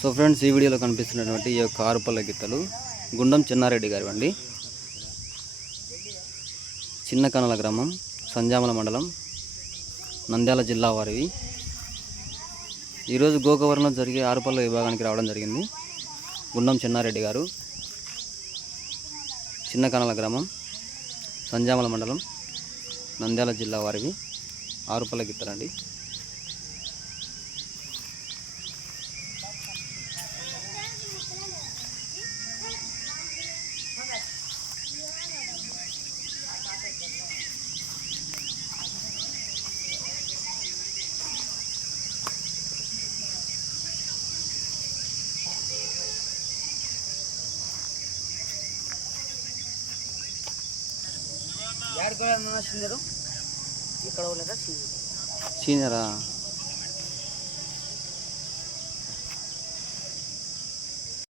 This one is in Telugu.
సో ఫ్రెండ్స్, ఈ వీడియోలో కనిపిస్తున్నటువంటి ఈ యొక్క ఆరుపల్ల గిత్తలు గుండం చిన్నారెడ్డి గారు అండి. చిన్న కనల గ్రామం, సంజామల మండలం, నంద్యాల జిల్లా వారివి. ఈరోజు గోకవరంలో జరిగే ఆరుపల్ల విభాగానికి రావడం జరిగింది. గుండం చిన్నారెడ్డి గారు, చిన్న కనల గ్రామం, సంజామల మండలం, నంద్యాల జిల్లా వారివి. ఆరుపల్ల గిత్తలండి. సీనియరా?